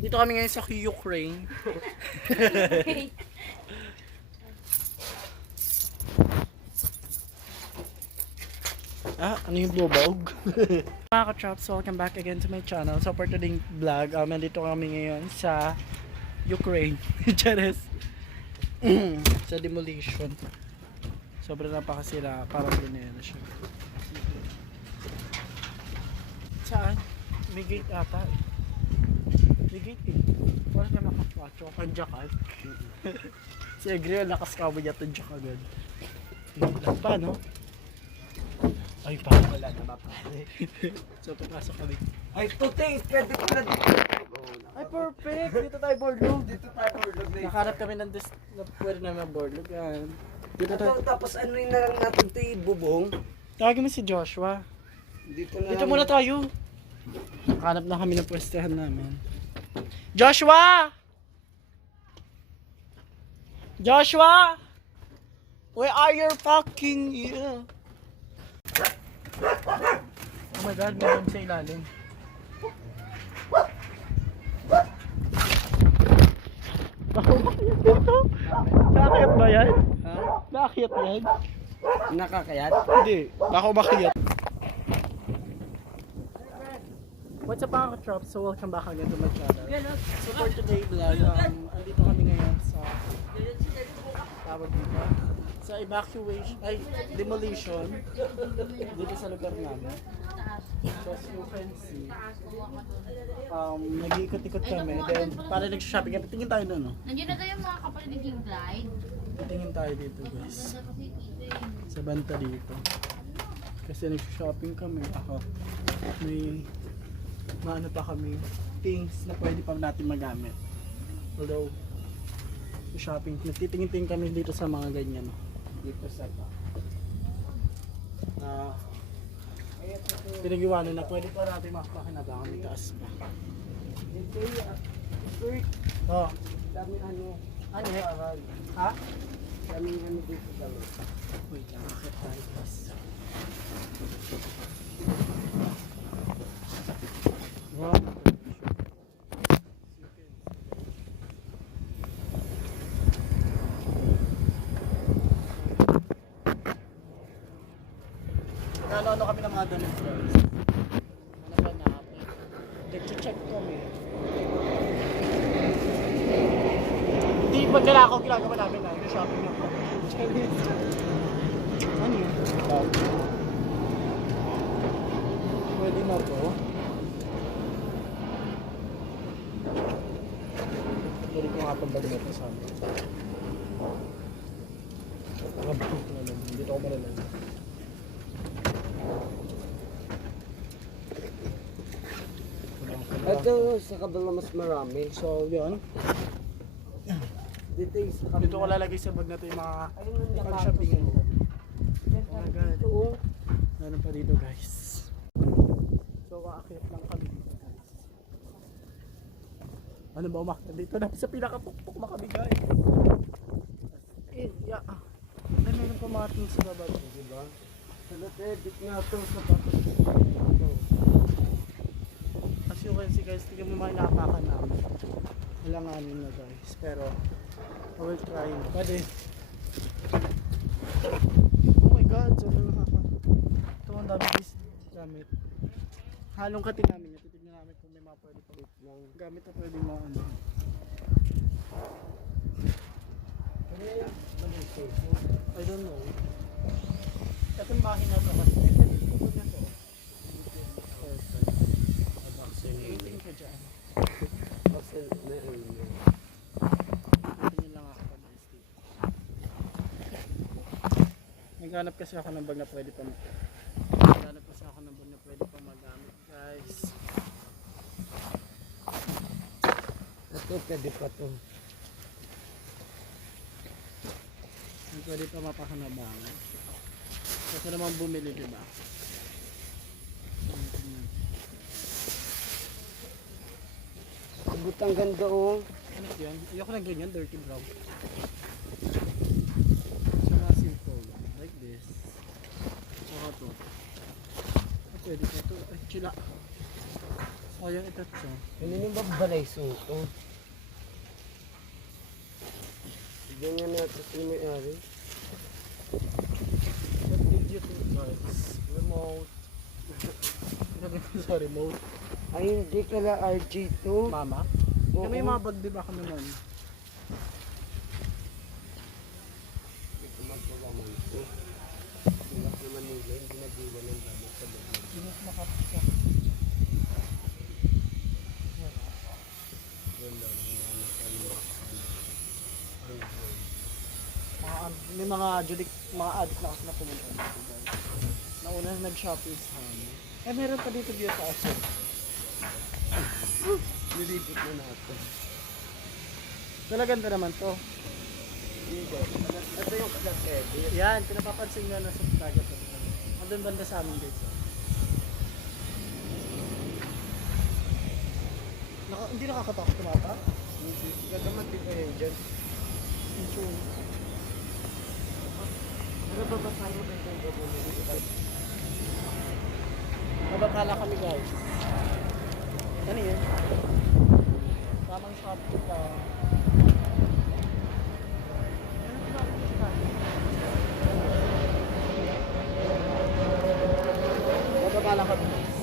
Dito kami ngayon sa Ukraine. Ano yung blowbog? Mga ka-traps, welcome back again to my channel. So for today's vlog, nandito kami ngayon sa Ukraine. Chares. Sa demolition. Sobrang napakasira. Parang ganyan na siya. Saan? May gate ata eh. May gate eh. Wala na makapatso. Kanjakan. Si Agri, lakas kamo niya tanjak agad. Pa, no? Ay, parang wala na mapapali. So, papasok kami. Ay, puti! Pwede ko na dito. Ay, perfect! Dito tayo boardload. Dito tayo boardload na Nakahanap kami ng na pwede namin boardload. Yan. Dito tayo. Tapos ano yun na lang natin ito bubong. Tawagin mo si Joshua. Dito muna tayo. Nakahanap na kami ng pwestehan namin. Joshua! Joshua! Where are your fucking you? Oh my god, meron sa ilalim. Nakakayat ba yan? Ha? Nakakayat yan? Nakakayat? Hindi, baka umakayat. What's up mga ka-trops? So welcome back again to my channel. So for today vlog, andito kami ngayon sa tawag dito, sa evacuation, ay demolition dito sa lugar namin. So as you can see, nag-iikot-ikot kami, then para nag-shopping kami, tingin tayo doon, no? Nandiyan na tayo yung mga kapatid ni King Clyde. Tingin tayo dito guys, sa banta dito. Kasi nag-shopping kami, ako, may maano pa kami, things na pwede pa natin magamit. Although, shopping, nagtitingin-tingin kami dito sa mga ganyan, no? Dito sa pinag-iwanan na pwede pa natin makapakinabangan, may taas pa. Oh, Dami ano. ano eh? Ha? Dami ano dito dami. Wait lang, set tayo plus. Wow. Ano kami ng mga damit guys. Ano ba natin? Check kami. Hindi pag ako ginagawa namin na shopping na kami. Ano yun? Pwede na to. Pwede ko nga pang bagay ito sa amin. Dito ako malalang. Ito sa kabila mas marami. So, yun. Dito yung sa kabila. Dito ko lalagay sa bag na ito yung mga pag-shoppingan ko. Oh my God. Oo. Meron pa dito guys. So, kakakit lang kami dito guys. Ano ba umakit dito? Sa pinakatuktok makabigay. Yeah. Ay, meron pa mga things sa baba. Diba? Sa latedik nga ito sa patos. As you can see guys, tignan mo mga inapakan namin. Halanganin na guys. Pero, I will try. Pwede. Oh my God, sobrang nakaka. Ito ang dami guys gamit. Halong katin namin. Titignan namin kung may mga pwede pa lang. Gamit na pwede mga ano. I don't know. Itong bahay na ito kasi. Ito na ito. Iitin ka dyan. Kasi meron yun. Tingin lang ako pag i-stay. Naghanap kasi ako ng bag na pwede pa Naghanap kasi ako ng bag na pwede pa magamit guys. Ito pwede pa ito. Pwede pa mapakanabangan. Kasi naman bumili, diba? Butang ganda oh. Ano yan? Ayoko na ganyan, dirty brown. So mga simple, like this. Saka to. Pwede pa to. Ay, chila. O, yung ito siya. Kanino ba balay suto? Bigyan nga natin si may-ari. What did you think, guys? Remote. Sa remote. Ay, hindi kala RG2. Mama? Oo. May mga bag, di ba kami nun? Hindi ko magpalaman ito. Hindi naman nila, hindi nagila ng damit sa loob. Hindi mo makapisa. May mga judik, mga addict na kasi na pumunta dito, guys. Nauna na nag-shopping sa amin. Eh, meron pa dito dito sa aso. Nilipit na natin. Talaganda naman to. Dito. Ito yung kagat-edit. Yan, pinapapansin nyo na sa tagat na ito. Andun banda sa amin, guys. Hindi nakakatakot tumata? Gagamat din kayo dyan. Yung Ano ba ba tayo ba yung gagawin dito tayo? mabakala kami, guys. Ano yun? Tamang shopping ka. Mabakala kami, guys.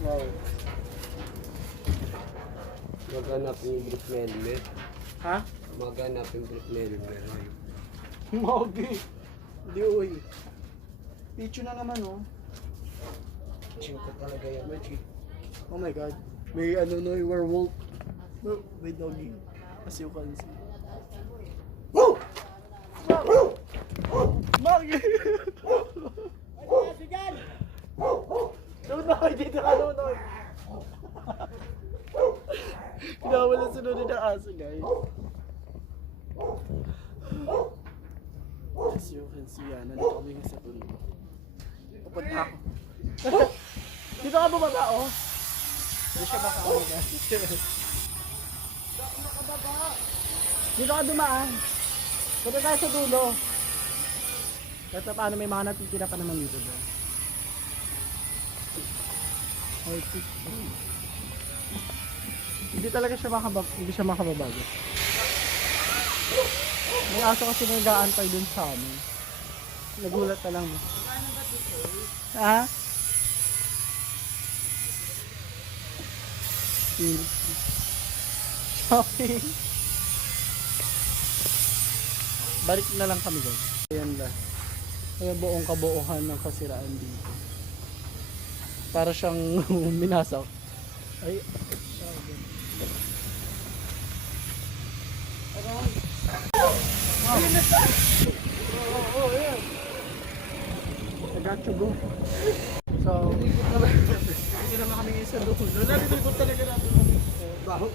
Wow. Maghanapin yung brief helmet. Ha? Maghanapin yung brief helmet. Mogi. Hindi, uy. Pichu na naman, oh. Chinko talaga yan. Oh my god. May ano no, werewolf. No, may doggy. As you can see. Woo! Mogi! Nunoy, dito ka, Nunoy. Pinawala sunod na aso, guys. As you can see, nandito kami sa tulo. Papunta ako. Dito ka bumaba, oh. Hindi siya baka ako, guys. Dito ka dumaan. Punta tayo sa dulo. Kahit pa paano may mga natitira pa naman dito, guys. Hindi talaga siya hindi siya makababago. May aso kasi nag-aantay dun sa amin. Nagulat na lang. Ha? Shopping. Balik na lang kami guys. Ayan ba. Kaya buong kabuuhan ng kasiraan dito. Para siyang minasak. Ay. I got you, go. So, hindi naman kami isa doon. Nalilipot talaga natin. Baho.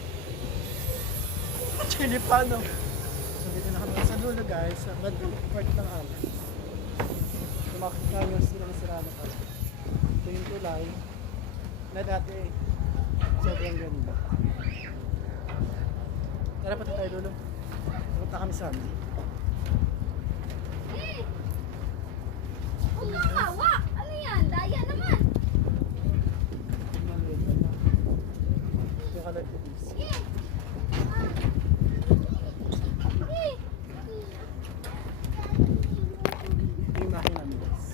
Chili pano. So, dito na kami sa dulo, guys. Sa bandang part ng amin. Tumakit sila sira na kasi. Ito yung tulay na dati sobrang ganda. Tara, pati tayo dulo. Punta kami sa amin. Huwag kang hawa! Ano yan? Daya naman! Yung kalat ko please. Yung imahe namin guys.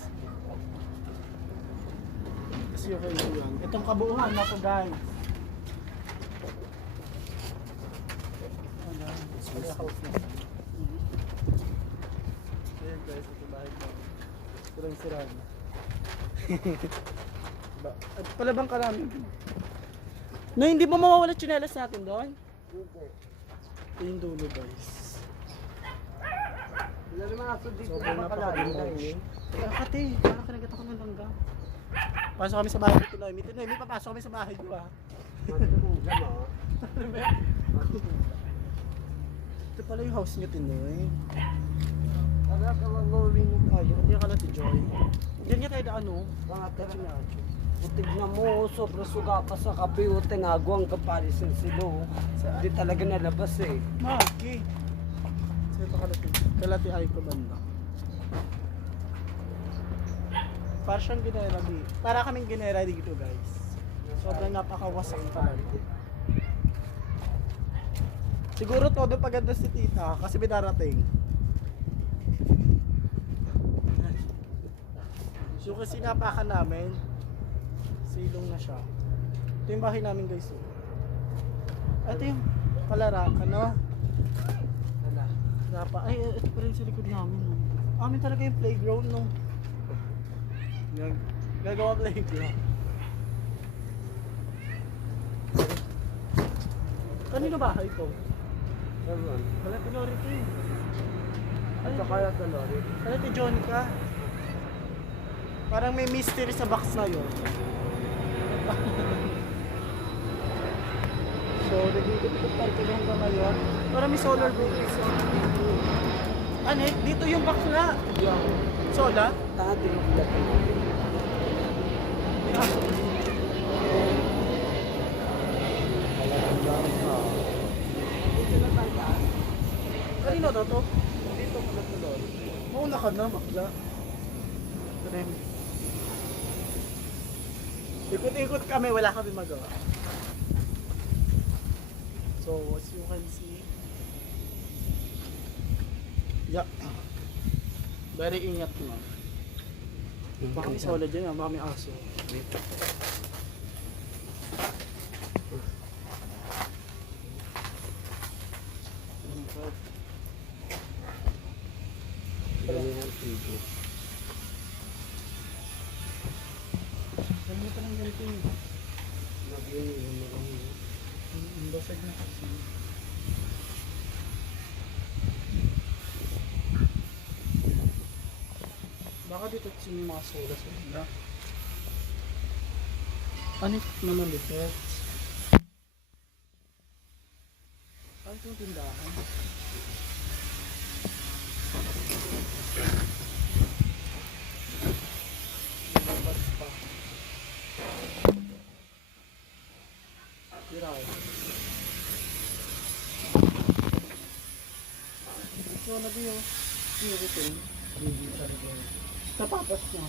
Kasi yung kayo yan. Itong kabuuhan na to guys. Kaya house na. Ayan guys, ito bahay ko. Kurang siraan. At palabang ka namin. No, hindi mo mawawala tsinelas natin doon? Ito yung dulo guys. Wala naman aso dito. Sobrang Napakalalim napakalalim. lang eh. Kaya kate, parang kinagat ako ng langga. Pasok kami sa bahay ni Tinoy. Tinoy, papasok kami sa bahay ko ah. Matutulog ah. Ito pala yung house niyo, Tinoy. Tara ka mag-uwi mo tayo. Hindi ka lang Joy. Diyan nga tayo daan oh. Pangatara na. Tignan mo, sobrang suga pa sa kape o tinagwang kapalisin silo. Hindi talaga nalabas eh. Maki. So ito kalati. Kalati ay ko banda. Para siyang ginera dito. Para kaming ginera dito guys. Sobrang napakawasak talaga. Siguro todo paganda si tita kasi may darating. So kasi napakan namin, silong na siya. Ito yung bahay namin guys. Ito yung palara, ano? Wala. Ay, ito pa rin sa likod namin. No? Amin talaga yung playground, no? Gagawa playground. Kanino bahay ko? Ewan. Wala ti Lori ko eh. At saka yung Dolores. Wala ti John ka. Parang may mystery sa box na yun. So, nag-ikot-ikot pa rin hanggang ngayon. Parang may solar base. Ano eh? Dito yung box na. Yung Solar? tinuklat mo. Kanino daw to? Dito ko na tuloy. Mauna ka na, bakla. Tren. Ikot-ikot kami, wala kami magawa. So, as you can see, yeah. Very ingat mo. Baka may solid dyan, baka may aso. Ganyan ang trigo. Ganito ng ganito yun. Nag-inom mo lang yun. Ang basag na kasi. Baka dito yung mga soda sa banda. Ano naman dito? Ano itong tindahan? Labas pa. Tiray. Ito na din yung ito. Sapatos niya.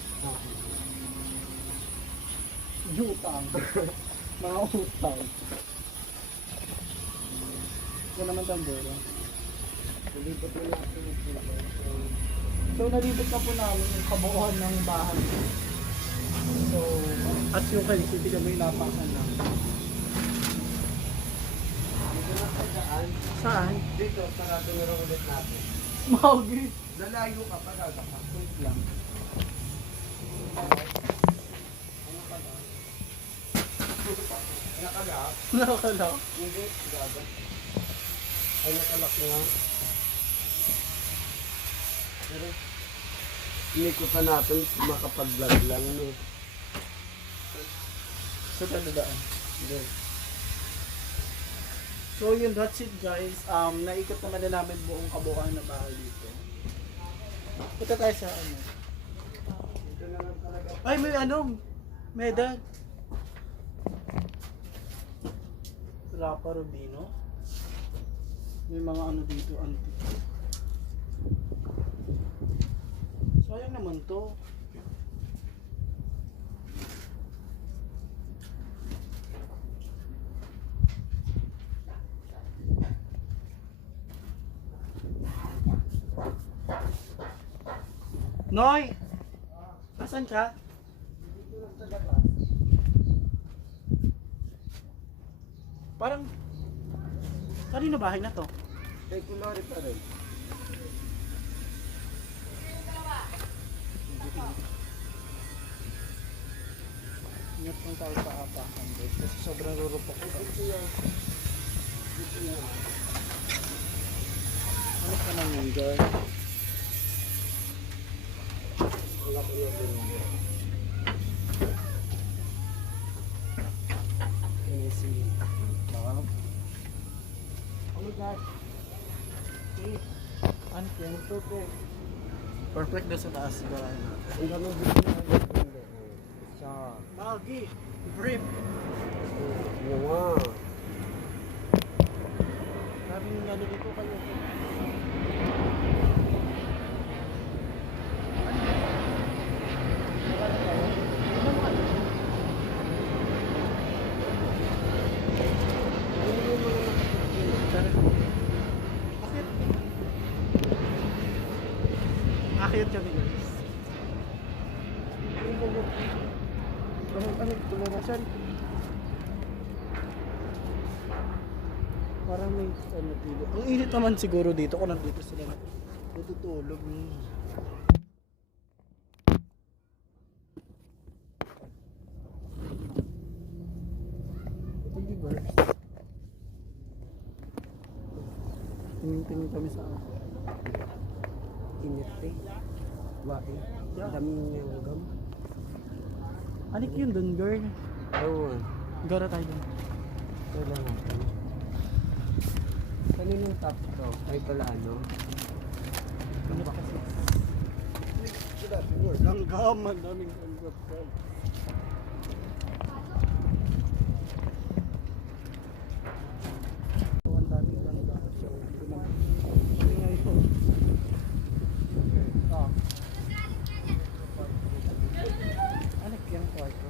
Utang. Mga utang. Ito naman tambero. Nalibot mo natin yung trigo. So nalibot na po namin yung kabuuan ng bahay. So, at yung kayo, titignan mo yung napakan lang. Dito na ka daan. Saan? Dito, sarado na rin ulit natin. Maugi. Lalayo ka pa, gagaka. Wait lang. Nakalak? Nakakalaw. Hindi, gaga. Ay, nakalak na nga. Pero, inikutan natin, makapag-vlog lang, no? Sa tandaan. Hindi. So yun, that's it guys. Naikot naman na namin buong kabuuan na bahay dito. Punta tayo sa ano. Dito na lang talaga. Ay, may ano, medal. Rapa Rubino. May mga ano dito, antique. Sayang naman to. Noy! Asan ka? Dito lang sa labas. Parang kanino bahay na to? Kay Kulari pa rin. Ingat lang tayo sa apakan guys kasi sobrang rurupok ko. Ano ka nang yun guys? Wala ko na din. Easy. Wow. Oh my god. Ano yan? Perfect. Perfect na sa taas ba? Ang ganun dito na hindi. Isa. Magi! Brief! Yung nga. Maraming ano dito kayo. Ano Aakyat kami guys. Ano, sorry. Parang may ano dito. Ang init naman siguro dito kung nandito sila natutulog. Universe. Tingin kami sa Init eh. Wae. Daming niyang Anik yun dun, girl. Oo. Gara tayo dun. Wala natin. Kaninong top to? Ay pala ano? Init kasi. Langgaman, daming langgam. Ang daming langgam. So, ito naman. Ano nga ito? Ah. Anik yung kwarto.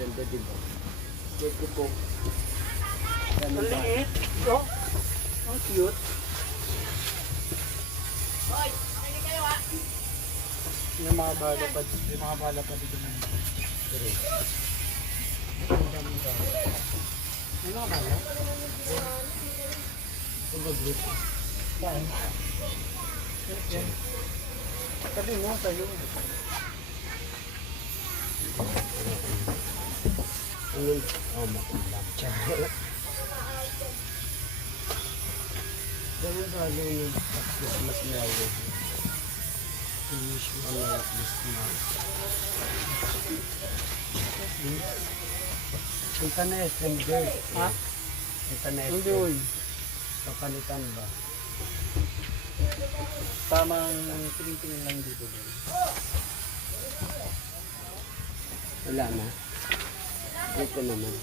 Ganda diba? Ganda po. Ang liit. Ito. Ang cute. Yung mga bala pa dito. Yung mga bala pa dito naman. May mga bala? Saan? Yan. Sabi mo sa'yo. Ano? Oh, makulam. Ganun galo yung Christmas lalo. Finish mo ang Christmas. Punta na SM girl. Ha? Punta na SM. Hindi oy. Kapalitan ba? Tamang tingin-tingin lang dito. Wala na. Ito naman.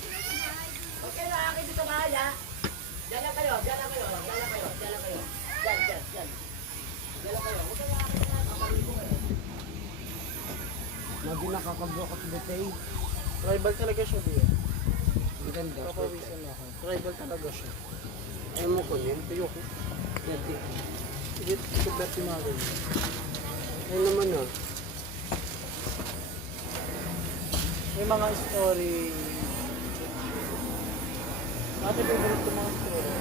Okay na, akin dito bahala. Diyan lang kayo, diyan lang kayo, diyan lang kayo, diyan lang kayo. Diyan, diyan, diyan. Diyan lang kayo. Huwag kayo akin na, kakaligo kayo. Lagi nakakabukot dito eh. Tribal talaga siya diyo. Ang ganda. Papawisan ako. Tribal talaga siya. Ayaw mo ko yun? Ayoko. Dati. Ito bet yung mga ganyan. Ayun naman ah. May mga story. Ate, favorite ko mga story.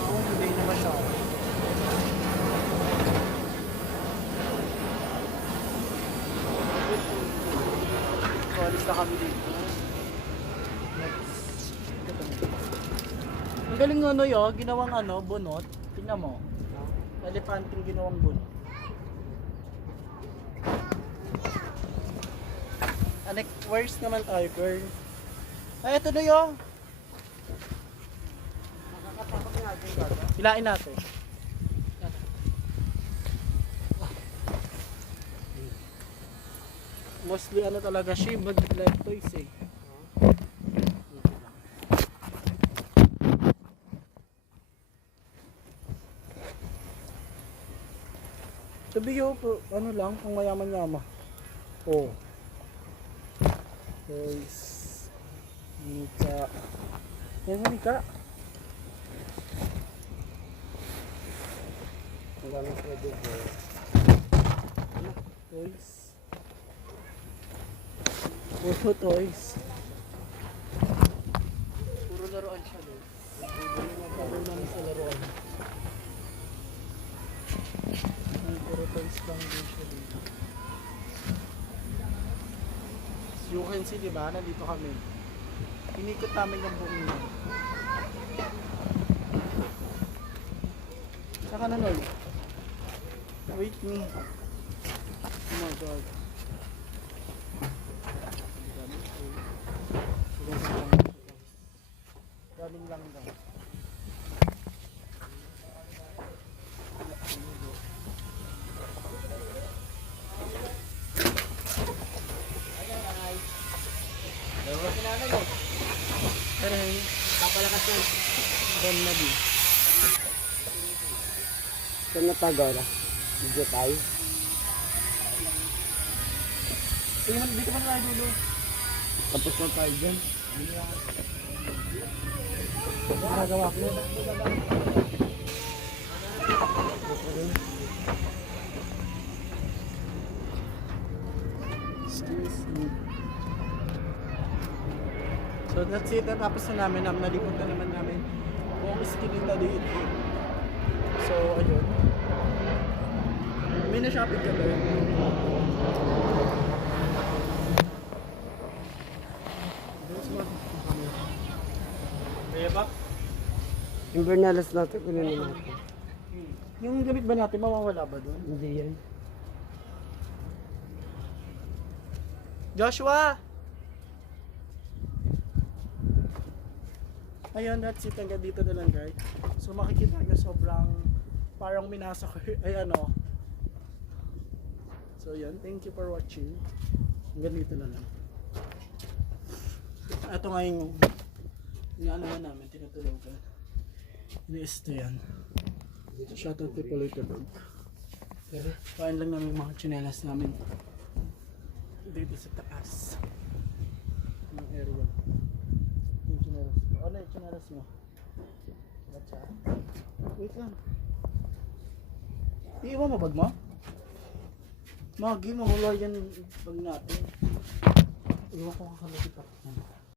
Ako, hindi na masyado. So, alis na kami dito. Ang galing ano yun, ginawang ano, bunot. Tingnan mo. Elephanteng ginawang bunot. Anek, where's naman tayo, girl? Ay, ito na yun. Nakakatakot nga din gata. Hilain natin. Mostly ano talaga siya, mag-life toys eh. Sabi ko, ano lang, kung mayaman-yaman. Oh. Toys. Nika. Yan sa Nika. Ang dami pwede girl. Toys. Puro toys. Puro laruan siya doon. Puro namin sa laruan. Ay, puro toys lang din siya dito. You can see, diba? Nandito kami. Inikot namin yung buong yun. Saka na, Lord. Wait me. Oh my God. Daming lang daw. Pero Kapalakas yan. Ron na di. Saan na tayo gora? Video tayo. Tingnan, dito man tayo dulo. Tapos na tayo dyan. Ginagawa ko yun. Excuse me. So that's it. Natapos na namin. Nalipot na naman namin buong iskinita dito. So ayun. May na-shopping ka ba? Kaya ba? Yung bernalas natin, kunin na natin. Yung gamit ba natin, mawawala ba doon? Hindi yan. Joshua! Ayun, that's it. Hanggang dito na lang, guys. So makikita nyo sobrang parang minasakay. Ay ano. So yan, thank you for watching. Hanggang dito na lang. Ito nga yung inaano na namin, tinutulugan. Ini-este yan. Shoutout kay Paloy Kabog. Kain lang namin yung mga tsinelas namin dito sa taas. Yung area. Yung tsinelas mo. Ano yung tsinelas mo? Bacha. Wait lang. Iiwan mo bag mo? Magi, mahula yan bag natin. Iwan ko kakalagit ako.